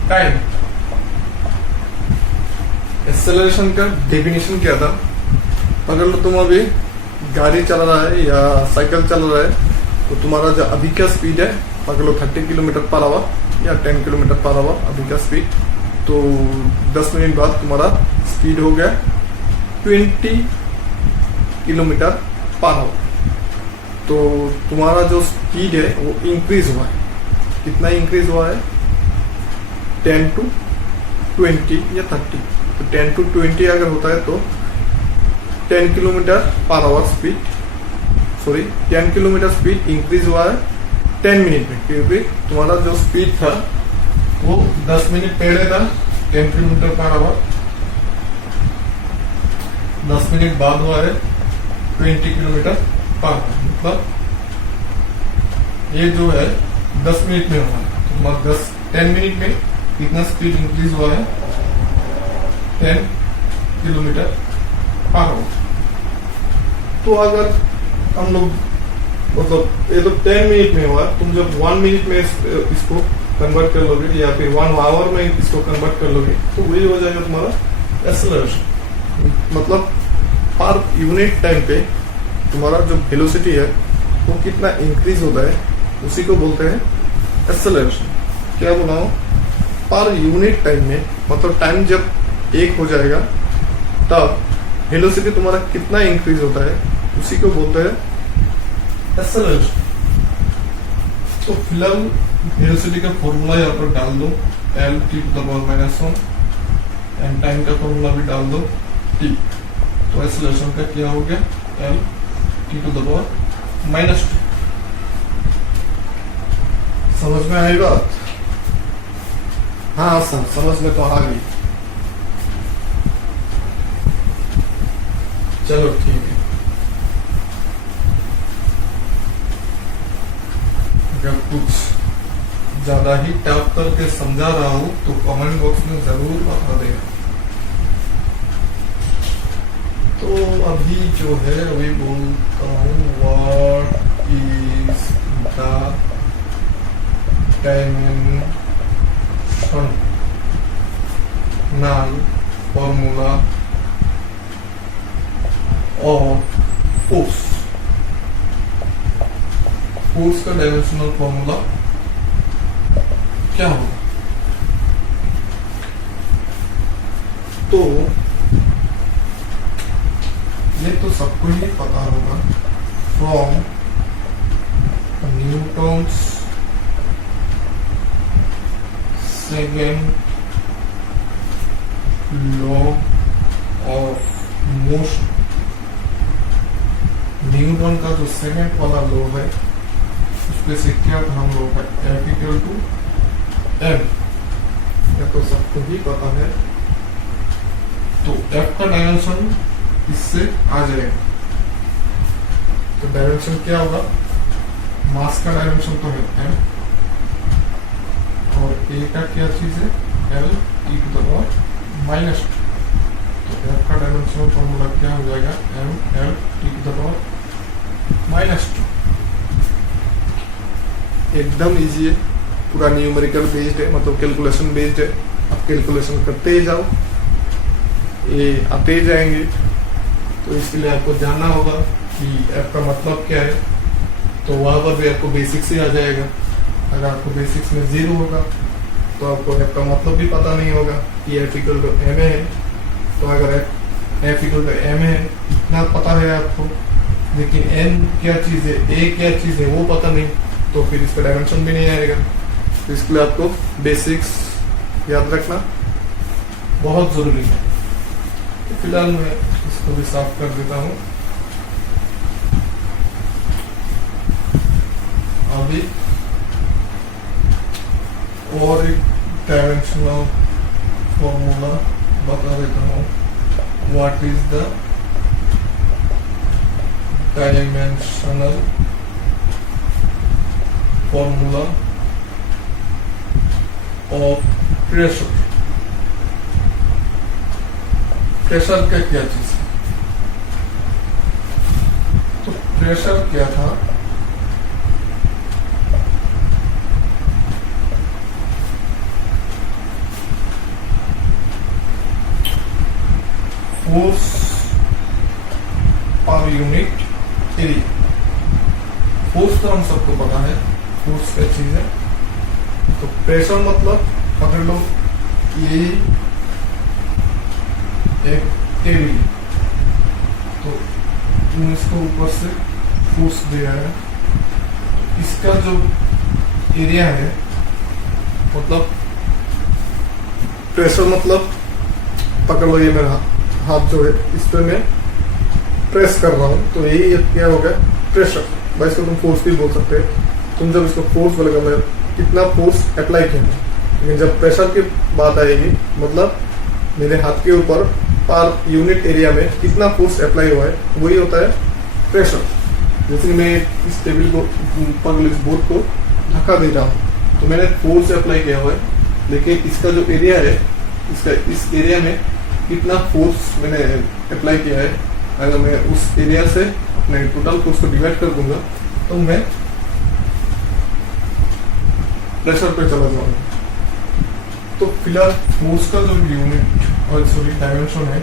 time. Acceleration का डेफिनेशन क्या था? अगर तुम अभी गाड़ी चला रहा है या साइकिल चल रहा है, तो तुम्हारा जो अभी का स्पीड है पकड़ लो 30 किलोमीटर पर आवर या 10 किलोमीटर पर आवर अभी का स्पीड। तो 10 मिनट बाद तुम्हारा स्पीड हो गया 20 किलोमीटर पर आवर। तो तुम्हारा जो स्पीड है वो इंक्रीज हुआ है। कितना इंक्रीज हुआ है? 10 to 20 या 30। तो 10 to 20 अगर होता है तो 10 kilometre per hour speed, sorry 10 kilometre speed increase हुआ है 10 मिनट में, क्योंकि तुम्हारा जो स्पीड था वो 10 मिनट पहले था 10 किलोमीटर पर आवर, 10 मिनट बाद हुआ है 20 किलोमीटर पर आवर। मतलब ये जो है 10 मिनट में हुआ है। तो तुम्हारा 10 मिनट में कितना स्पीड इंक्रीज हुआ है? 10 किलोमीटर पर आवर। तो अगर हम लोग मतलब ये तो 10 मिनट में हुआ, तुम जब 1 मिनट में इसको कन्वर्ट कर लोगे या फिर 1 आवर में इसको कन्वर्ट कर लोगे, तो वही हो जाएगा तुम्हारा एक्सेलरेशन। मतलब पर यूनिट टाइम पे तुम्हारा जो वेलोसिटी है वो कितना इंक्रीज होता है, उसी को बोलते हैं एक्सेलरेशन। क्या बोला हूं? पर यूनिट टाइम में, मतलब टाइम जब एक हो जाएगा तब वेलोसिटी तुम्हारा कितना इंक्रीज होता है, उसी को बोलते हैं एक्सेलरेशन। तो फिलहाल वेलोसिटी का फॉर्मूला यहाँ पर डाल दो, L T to the power -1, and time का फॉर्मूला भी डाल दो टी। तो एक्सेलरेशन का क्या हो गया? L T to the power -2। समझ में आई बात? हाँ सर, समझ में तो आ गई। चलो ठीक है। अगर कुछ ज्यादा ही टफ करके समझा रहा हूं तो कमेंट बॉक्स में जरूर बता देना। तो अभी जो है अभी बोलता हूँ what is the dimensional formula of force. Force का डायमेंशनल फॉर्मूला क्या होगा? तो ये तो सबको ही पता होगा, from Newton's second law of motion. Newton का जो सेकेंड वाला लॉ है उसपे से क्या काम होगा? F equal to m। ये तो सबको ही पता है। तो F का डायमेंशन इससे आ जाएगा। तो डायमेंशन क्या होगा? मास का डायमेंशन तो है m, और a का क्या चीज है? L e to the power -2। तो F का डायमेंशन फॉर्मूला क्या हो जाएगा? m L e to the power -2। एकदम इजी है, पूरा न्यूमेरिकल बेस्ड है, मतलब कैलकुलेशन बेस्ड है। आप कैलकुलेशन करते ही जाओ, ये आते ही जाएंगे। तो इसके लिए आपको जानना होगा कि F का मतलब क्या है। तो वहां पर भी आपको बेसिक्स ही आ जाएगा। अगर आपको बेसिक्स में 0 होगा तो आपको F का मतलब भी पता नहीं होगा कि F इक्वल टू m है। तो अगर F इक्वल टू m है इतना पता है आपको, लेकिन n क्या चीज है, a क्या चीज है वो पता नहीं, तो फिर इसका डायमेंशन भी नहीं आएगा। तो इसके लिए आपको बेसिक्स याद रखना बहुत जरूरी है। तो फिलहाल मैं इसको भी साफ कर देता हूँ। अभी और एक डायमेंशनल फॉर्मूला बता देता हूँ। What is the dimensional formula of pressure. Pressure का क्या चीज है? तो प्रेशर क्या था? Force per unit area. Force तो हम सबको पता है, फोर्स क्या चीज है। तो प्रेशर मतलब पकड़ लो, ये एक एरिया, तो इसको ऊपर से फोर्स दिया है। इसका जो एरिया है, मतलब प्रेशर मतलब पकड़ लो, ये मेरा हाथ जो है इस पे मैं प्रेस कर रहा हूँ, तो यही क्या हो गया? प्रेशर। भाई इसको तुम फोर्स भी बोल सकते हैं। तुम जब इसको फोर्स बोलेगा, मैं कितना फोर्स अप्लाई किया, लेकिन जब प्रेशर की बात आएगी, मतलब मेरे हाथ के ऊपर पर यूनिट एरिया में कितना फोर्स अप्लाई हुआ है, वही होता है प्रेशर। जैसे कि मैं इस टेबल को पर इस बोर्ड को ढका दे रहा हूँ, तो मैंने फोर्स अप्लाई किया हुआ है, लेकिन इसका जो एरिया है, इसका इस एरिया में कितना फोर्स मैंने अप्लाई किया है, अगर मैं उस एरिया से अपने टोटल फोर्स को डिवाइड कर दूंगा तो मैं प्रेशर पे चला जाऊंगा। तो फिलहाल फोर्स का जो यूनिट और सॉरी डायमेंशन है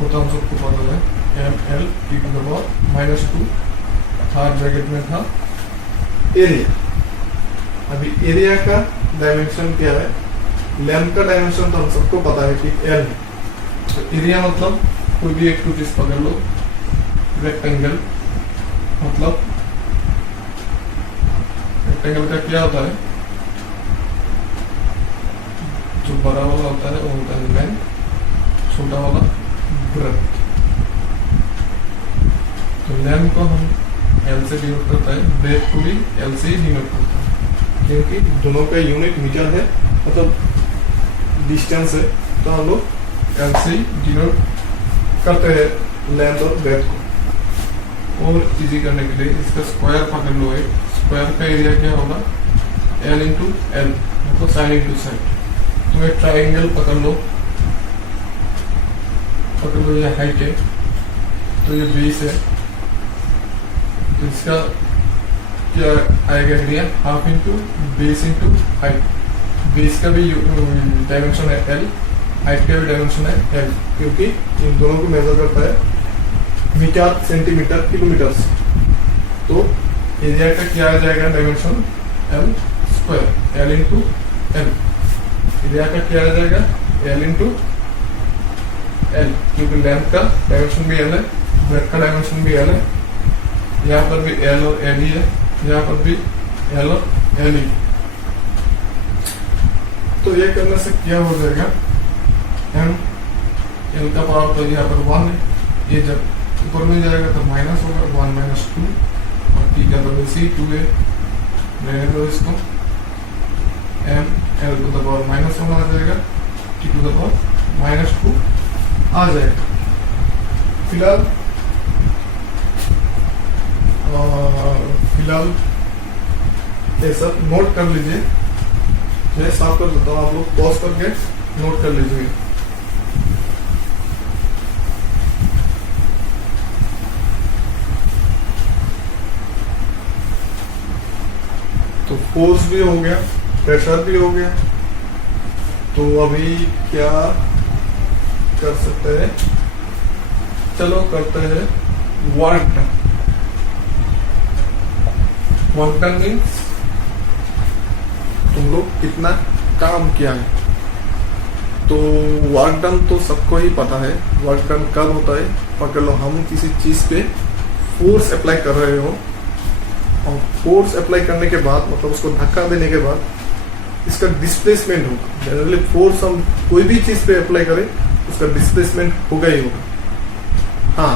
वो तो हम सबको पता है, m L e to the power -2। Third bracket में था एरिया। अभी एरिया का डायमेंशन क्या है? लेंथ का डायमेंशन तो हम सबको पता है कि L है। तो एरिया मतलब कोई भी एक टू चीज पकड़ लो, रेक्टेंगल, मतलब रेक्टेंगल का क्या होता है? जो बड़ा वाला होता है वो होता है लेंथ, छोटा वाला ब्रेथ। तो लेंथ को हम L से डिनोट करता है, ब्रेथ को भी L से ही डिनोट करता है, क्योंकि दोनों का यूनिट मीटर है, मतलब डिस्टेंस है। तो हम लोग L से ही डिनोट करते हैं लेंथ और ब्रेथ को। और इजी करने के लिए इसका स्क्वायर पकड़ लो। एक स्क्वायर का एरिया क्या होगा? L इंटू L, मतलब साइन इंटू साइन। तो एक ट्राइंगल पकड़ लो, ये हाइट है, तो ये बेस है, तो इसका क्या आएगा area, half into base into height. Base का भी डायमेंशन है एल, हाइट का भी डायमेंशन है एल, क्योंकि इन दोनों को मेजर करता है मीटर, सेंटीमीटर, किलोमीटर। तो एरिया का क्या आ जाएगा dimension, L square, L into L. Area का क्या आ जाएगा, एल इंटू एल, क्योंकि लेंथ का डायमेंशन भी एल है, ब्रेथ का डायमेंशन भी एल है। यहाँ पर भी एल और एल ही है, यहाँ पर भी एल और एल ही। तो ये करने से क्या हो जाएगा, एम एल का पावर तो यहाँ पर 1 है, ये जब ऊपर में जाएगा तो माइनस होगा, 1 माइनस 2, और टी का तो सी 2 है, रहने दो इसको। M L to the power minus 1 आ जाएगा, T to the power minus 2 आ जाएगा। फिलहाल ये सब नोट कर लीजिए, मैं साफ कर देता हूँ, आप लोग पॉज करके नोट कर लीजिए। तो फोर्स भी हो गया, प्रेशर भी हो गया। तो अभी क्या कर सकते हैं, चलो करते हैं work done. Work done means तुम लोग कितना काम किया है। तो वर्क डन तो सबको ही पता है। वर्क डन कब होता है, पकड़ लो हम किसी चीज पे फोर्स अप्लाई कर रहे हो, और फोर्स अप्लाई करने के बाद मतलब उसको धक्का देने के बाद इसका डिस्प्लेसमेंट होगा। जनरली फोर्स हम कोई भी चीज पे अप्लाई करें उसका डिस्प्लेसमेंट होगा ही होगा। हाँ,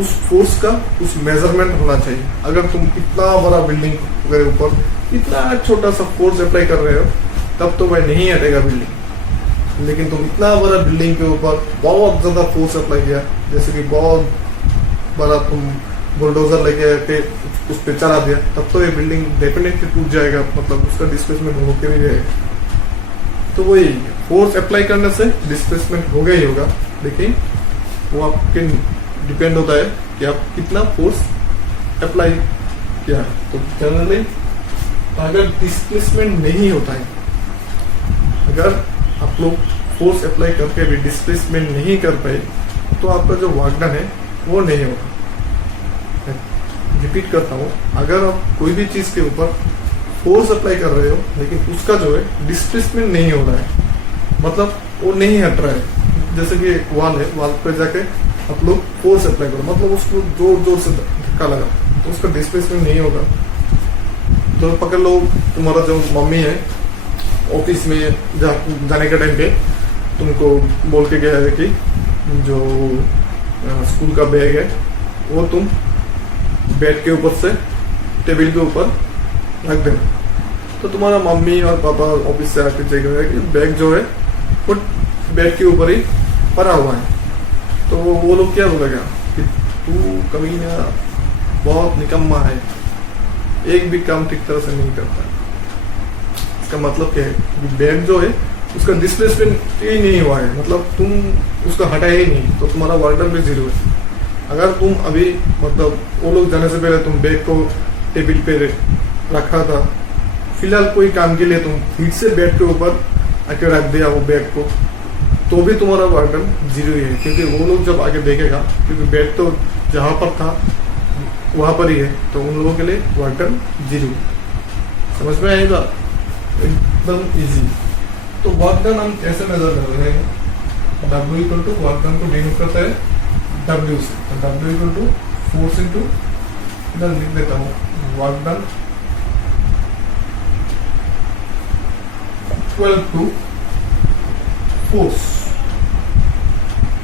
उस फोर्स का उस मेजरमेंट होना चाहिए। अगर तुम इतना बड़ा बिल्डिंग के ऊपर इतना छोटा सा फोर्स अप्लाई कर रहे हो तब तो भाई नहीं हटेगा बिल्डिंग। लेकिन तुम इतना बड़ा बिल्डिंग के ऊपर बहुत ज्यादा फोर्स अप्लाई किया, जैसे कि बहुत बड़ा तुम बुलडोजर लेके उस पे चला दिया, तब तो ये बिल्डिंग डेफिनेटली टूट जाएगा, मतलब उसका डिस्प्लेसमेंट होके भी जाएगा। तो वही फोर्स अप्लाई करने से डिस्प्लेसमेंट होगा ही होगा, लेकिन वो आपके डिपेंड होता है कि आप कितना फोर्स अप्लाई किया है। तो जनरली अगर डिस्प्लेसमेंट नहीं होता है, अगर आप लोग फोर्स अप्लाई करके भी डिस्प्लेसमेंट नहीं कर पाए, तो आपका जो वर्क डन है वो नहीं होगा। रिपीट करता हूँ, अगर आप कोई भी चीज के ऊपर फोर्स अप्लाई कर रहे हो लेकिन उसका जो है डिस्प्लेसमेंट नहीं हो रहा है, मतलब वो नहीं हट रहा है। जैसे कि एक वॉल है, वॉल पे जाके आप लोग फोर्स अप्लाई करो, मतलब उसको जोर जोर से धक्का लगा तो उसका डिस्प्लेसमेंट नहीं होगा। तो पकड़ लो तुम्हारा जो मम्मी है ऑफिस में जाने के टाइम पे तुमको बोल के गया है कि जो स्कूल का बैग है वो तुम बेड के ऊपर से टेबल के ऊपर रख देना। तो तुम्हारा मम्मी और पापा ऑफिस से आके चेक करेगा कि बैग जो है वो बेड के ऊपर ही पड़ा हुआ है। तो वो लोग क्या बोलेगा कि तू कमीना बहुत निकम्मा है, एक भी काम ठीक तरह से नहीं करता। इसका मतलब क्या है कि बैग जो है उसका डिस्प्लेसमेंट ही नहीं हुआ है, मतलब तुम उसको हटाए ही नहीं, तो तुम्हारा वर्क डन भी 0 है। अगर तुम अभी मतलब वो लोग जाने से पहले तुम बैग को टेबल पे रखा था, फिलहाल कोई काम के लिए तुम फिर से बेड के ऊपर आके रख दिया वो बैग को, तो भी तुम्हारा वर्क डन 0 ही है। क्योंकि वो लोग जब आगे देखेगा, क्योंकि बेड तो जहाँ पर था वहां पर ही है, तो उन लोगों के लिए वर्क डन 0। समझ में आएगा, एकदम इजी। तो वर्क डन हम कैसे मेजर कर रहे हैं, W equal to work done को डिनोट करता है W से, तो W equal to force into, इधर लिख देता हूँ work done equal to force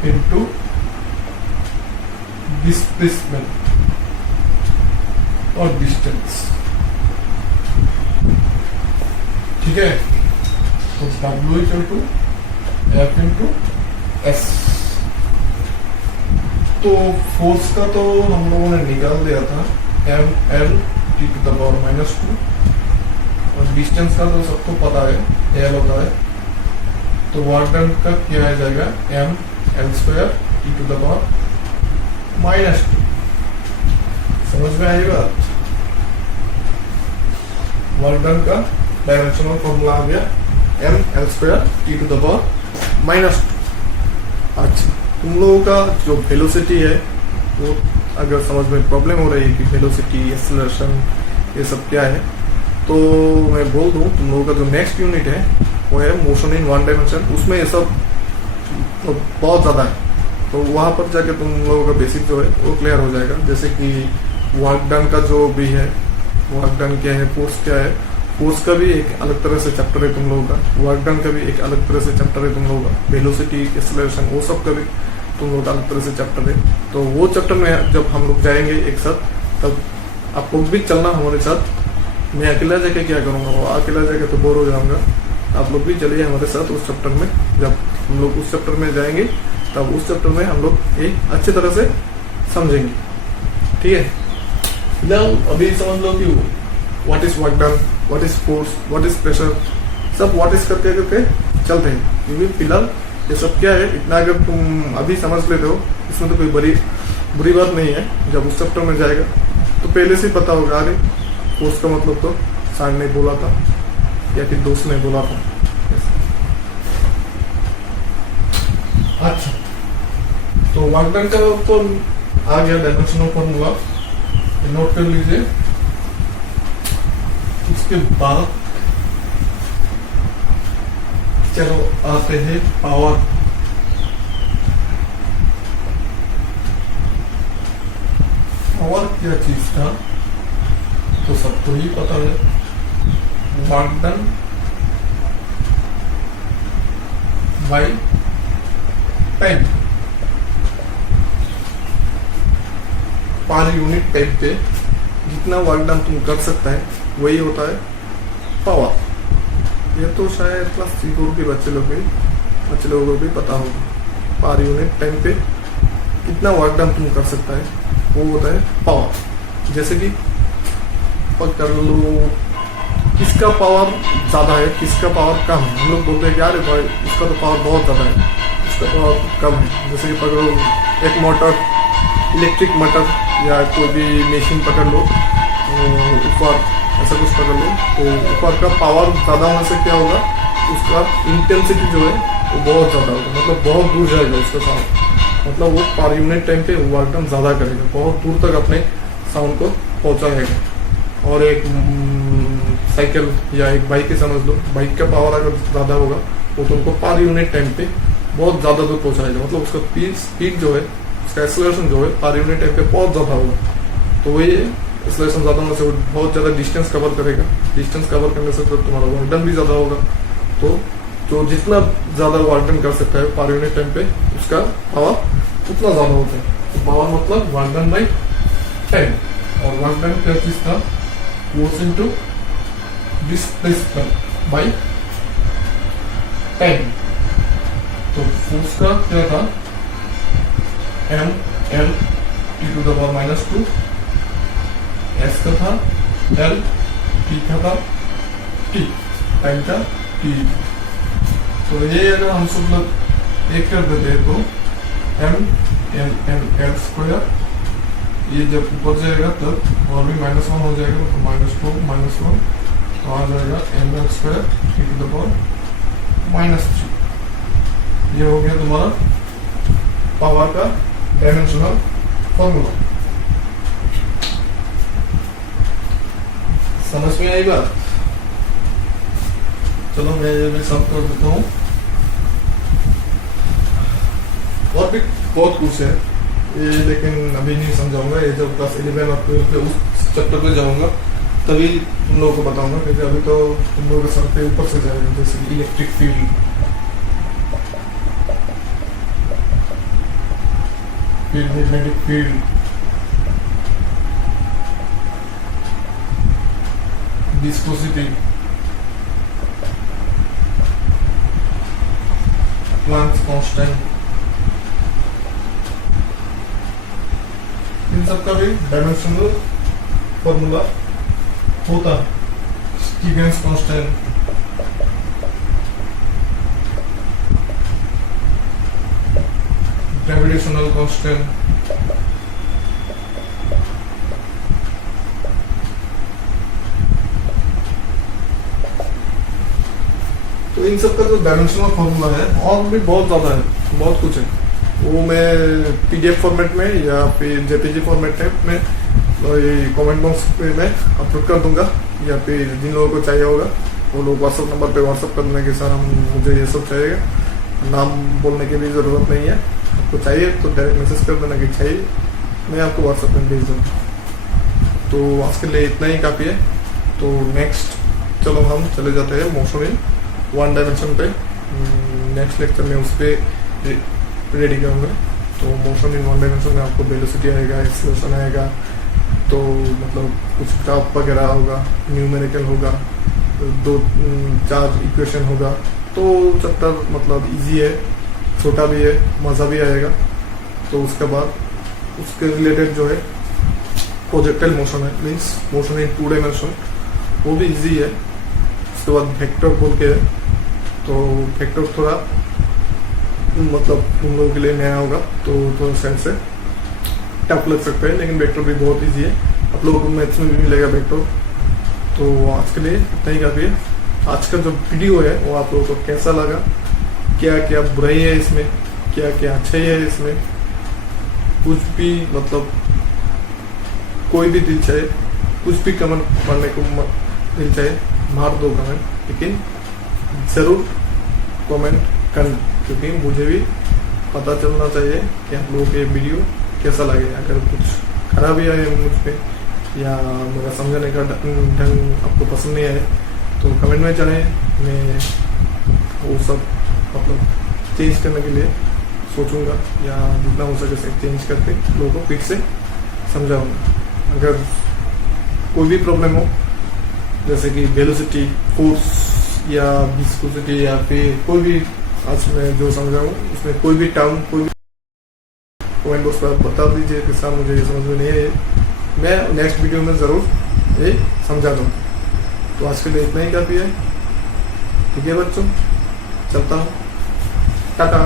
into displacement और डिस्टेंस। ठीक है, तो W equal to F into S। तो फोर्स का तो हम लोगों ने निकाल दिया था, M L T to the power -2, और डिस्टेंस का तो सबको पता है एल होता है। तो वर्क डन का क्या आ जाएगा, M L square T to the power -2। समझ में आएगा। वर्क डन का डायमेंशनल फॉर्मूला आ गया mL²T⁻⁻²। अच्छा, तुम लोगों का जो वेलोसिटी है वो अगर समझ में प्रॉब्लम हो रही है कि वेलोसिटी, एक्सेलरेशन ये सब क्या है, तो मैं बोल दूं तुम लोगों का जो नेक्स्ट यूनिट है वो है मोशन इन वन डायमेंशन। उसमें ये सब तो बहुत ज़्यादा है, तो वहाँ पर जाके तुम लोगों का बेसिक जो है वो क्लियर हो जाएगा। जैसे कि वर्क डन का जो भी है, वर्क डन क्या है, फोर्स क्या है, फोर्स का भी एक अलग तरह से चैप्टर है तुम लोगों का, वर्क डन का भी एक अलग तरह से चैप्टर है तुम लोगों का, वेलोसिटी, एक्सेलरेशन वो सब का भी तुम लोग का अलग तरह से चैप्टर है। तो वो चैप्टर में जब हम लोग जाएंगे एक साथ, तब आप लोग भी चलना हमारे साथ। मैं अकेला जाके क्या करूँगा, वो अकेला जाके तो बोर हो जाऊंगा। आप लोग भी चलिए हमारे साथ उस चैप्टर में। जब हम लोग उस चैप्टर में जाएंगे तब उस चैप्टर में हम लोग एक अच्छी तरह से समझेंगे, ठीक है। फिलहाल अभी समझ लो कि what is work done, what is force, what is pressure, सब व्हाट इज करके करके चलते हैं। क्योंकि फिलहाल ये सब क्या है, इतना अगर तुम अभी समझ लेते हो इसमें तो कोई बुरी बात नहीं है। जब उस चैप्टर में जाएगा तो पहले से पता होगा, अरे फोर्स का मतलब तो सर ने बोला था या फिर दोस्त ने बोला था। अच्छा, तो वर्क डन का तो आ गया डायमेंशनल फॉर्मूला, नोट कर लीजिए। उसके बाद चलो आते हैं पावर। पावर क्या चीज था तो सबको ही पता है, work done by time. Per unit time पे जितना वर्क डन तुम कर सकता है वही होता है पावर। ये तो शायद क्लास 3 के बच्चे लोगों को भी पता होगा। पर यूनिट टाइम पे कितना वर्क डन तुम कर सकता है वो होता है पावर। जैसे कि कर लो, किसका पावर ज़्यादा है, किसका पावर कम है। हम लोग बोलते हैं कि यार भाई उसका तो पावर बहुत ज़्यादा है, उसका पावर कम है। जैसे कि पकड़ो एक मोटर, इलेक्ट्रिक मोटर या कोई भी मशीन पकड़ लो, ऊपर ऐसा कुछ पकड़ लो, तो ऊपर का पावर ज़्यादा होने से क्या होगा, उसका इंटेंसिटी जो है वो बहुत ज़्यादा होगा, मतलब बहुत दूर जाएगा उसका साउंड। मतलब वो पर यूनिट टाइम पे वर्क डन ज़्यादा करेगा, बहुत दूर तक अपने साउंड को पहुँचाएगा। और एक साइकिल या एक बाइक ही समझ लो, बाइक का पावर अगर ज़्यादा होगा वो तुमको पर यूनिट टाइम पे बहुत ज़्यादा दूर पहुँचाएगा। मतलब उसका स्पीड जो है, उसका एक्सेलरेशन जो है पर यूनिट टाइम पे बहुत ज़्यादा होगा। तो वही एक्सेलरेशन ज़्यादा होने से वो बहुत ज़्यादा डिस्टेंस कवर करेगा। डिस्टेंस कवर करने से तो तुम्हारा वर्क डन भी ज़्यादा होगा। तो जो जितना ज़्यादा वर्क डन कर सकता है पर यूनिट टाइम पे, उसका पावर उतना ज़्यादा होता है। तो पावर मतलब वर्क डन बाई टाइम। और वर्क डन क्या चीज़ था, force into displacement by time. तो फोर्स का क्या था, mL/(T⁻²), S का था L, T का था T, टाइम का T। तो ये अगर हम सब लोग एक कर देते हैं तो mL², ये जब ऊपर जाएगा तब और भी -1 हो जाएगा, तो -2 -1 तो आ जाएगा mL²T⁻⁻3। ये हो गया तुम्हारा पावर का डायमेंशनल फॉर्मूला। समझ में आई बात? चलो मैं ये भी सब कर देता हूँ। और भी बहुत कुछ है ये, लेकिन अभी नहीं समझाऊंगा। ये जब क्लास 11 और 12 पे उस चैप्टर पे जाऊंगा तभी तुम लोगों को बताऊंगा, क्योंकि अभी तो तुम लोगों के सर पे ऊपर से जाएगा। जैसे कि electric field, magnetic field, viscosity, Planck's constant, इन सब का भी डायमेंशनल फॉर्मूला होता है। स्टीफेंस कांस्टेंट, ग्रेविटेशनल कांस्टेंट, इन सब का जो डायमेंशनल फॉर्मूला है और भी बहुत ज़्यादा है, बहुत कुछ है। वो मैं PDF फॉर्मेट में या फिर JPG फॉर्मेट में कमेंट बॉक्स पे मैं अपलोड कर दूंगा, या फिर जिन लोगों को चाहिए होगा वो लोग व्हाट्सअप नंबर पे व्हाट्सअप कर देने के सर हम मुझे ये सब चाहिएगा, नाम बोलने की भी ज़रूरत नहीं है, आपको चाहिए तो डायरेक्ट मैसेज कर देना कि चाहिए, मैं आपको व्हाट्सएप में भेज दूँगा। तो आज के लिए इतना ही काफ़ी है। तो नेक्स्ट चलो हम चले जाते हैं मोशन इन वन डायमेंशन पे। नेक्स्ट लेक्चर में उस पर रेडी करूँगा। तो मोशन इन वन डायमेंशन में आपको वेलोसिटी आएगा, एक्सेलरेशन आएगा, तो मतलब कुछ ग्राफ वगैरह होगा, न्यूमेरिकल होगा, 2-4 इक्वेशन होगा। तो चैप्टर मतलब इजी है, छोटा भी है, मज़ा भी आएगा। तो उसके बाद उसके रिलेटेड जो है प्रोजेक्टाइल मोशन है, मीन्स मोशन इन 2 डायमेंशन, वो भी इजी है। उसके बाद वेक्टर बोल के है, तो वेक्टर थोड़ा मतलब तुम लोगों के लिए नया होगा, तो थोड़ा सेंस से टफ लग सकता है, लेकिन वेक्टर भी बहुत इजी है, आप लोगों को मैथ्स में भी मिलेगा वेक्टर। तो आज के लिए इतना ही काफ़ी है। आज का जो वीडियो है वो आप लोगों को कैसा लगा, क्या क्या बुराई है इसमें, क्या क्या अच्छाई है इसमें, कुछ भी मतलब कोई भी दिल चाहे कुछ भी कमेंट मारने को दिल चाहे मार दो कमेंट, लेकिन ज़रूर कमेंट करना, क्योंकि मुझे भी पता चलना चाहिए कि आप लोगों के वीडियो कैसा लगे। अगर कुछ खराबी आए मुझ पर या मेरा समझाने का ढंग आपको पसंद नहीं आए तो कमेंट में चलें, मैं वो सब मतलब चेंज करने के लिए सोचूंगा, या जितना हो सके चेंज करके लोगों को फिर से समझाऊंगा। अगर कोई भी प्रॉब्लम हो, जैसे कि वेलोसिटी, फोर्स या विस्कोसिटी, या फिर कोई भी आज मैं जो समझाऊँ उसमें कोई भी टर्म, कोई भी कमेंट बॉक्स पर बता दीजिए कि सर मुझे ये समझ में नहीं है, मैं नेक्स्ट वीडियो में ज़रूर ये समझा दूँगा। तो आज के लिए इतना ही काफ़ी है। ठीक है बच्चों, चलता हूँ, टाटा।